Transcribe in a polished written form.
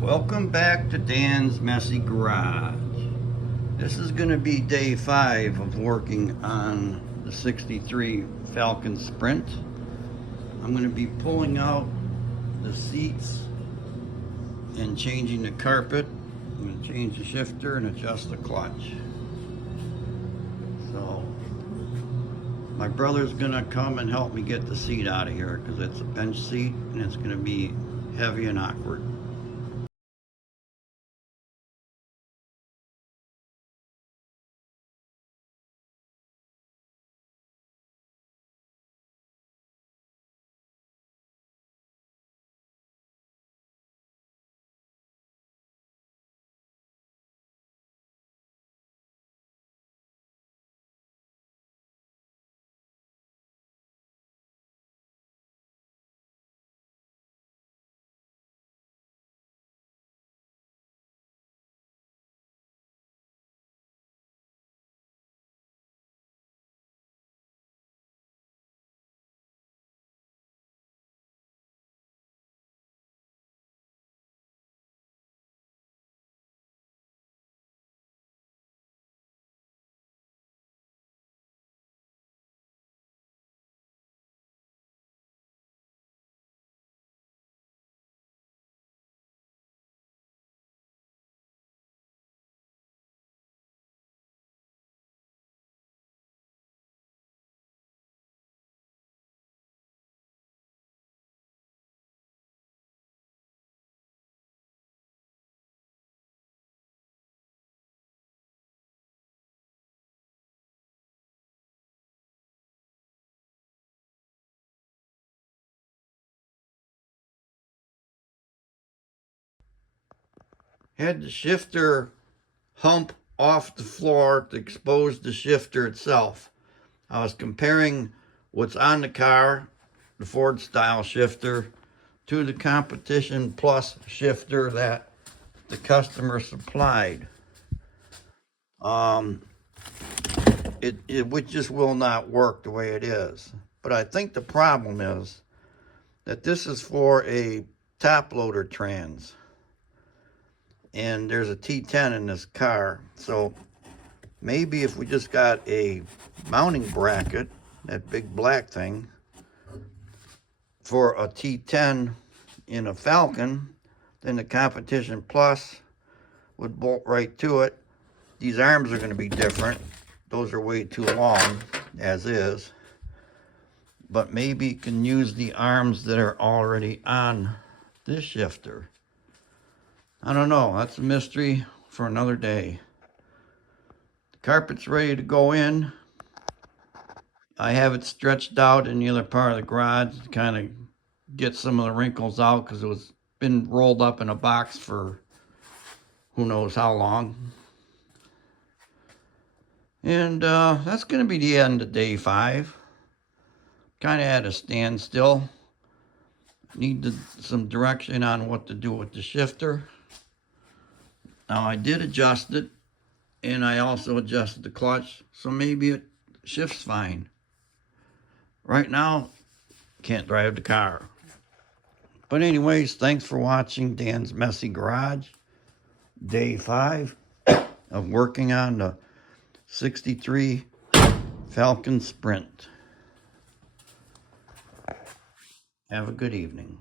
Welcome back to Dan's Messy Garage. This is going to be day 5 of working on the 63 Falcon Sprint. I'm going to be pulling out the seats and changing the carpet. I'm going to change the shifter and adjust the clutch. So my brother's going to come and help me get the seat out of here because it's a bench seat and it's going to be heavy and awkward. Had the shifter hump off the floor to expose the shifter itself. I was comparing what's on the car, the Ford style shifter, to the competition plus shifter that the customer supplied. It just will not work the way it is. But I think the problem is that this is for a top loader trans. And there's a T10 in this car. So maybe if we just got a mounting bracket, that big black thing, for a T10 in a Falcon, then the Competition Plus would bolt right to it. These arms are going to be different. Those are way too long, as is. But maybe you can use the arms that are already on this shifter. I don't know. That's a mystery for another day. The carpet's ready to go in. I have it stretched out in the other part of the garage to kind of get some of the wrinkles out because it was been rolled up in a box for who knows how long. And that's going to be the end of day 5. Kind of at a standstill. Need some direction on what to do with the shifter. Now I did adjust it, and I also adjusted the clutch, so maybe it shifts fine. Right now, can't drive the car. But anyways, thanks for watching Dan's Messy Garage, day 5 of working on the 63 Falcon Sprint. Have a good evening.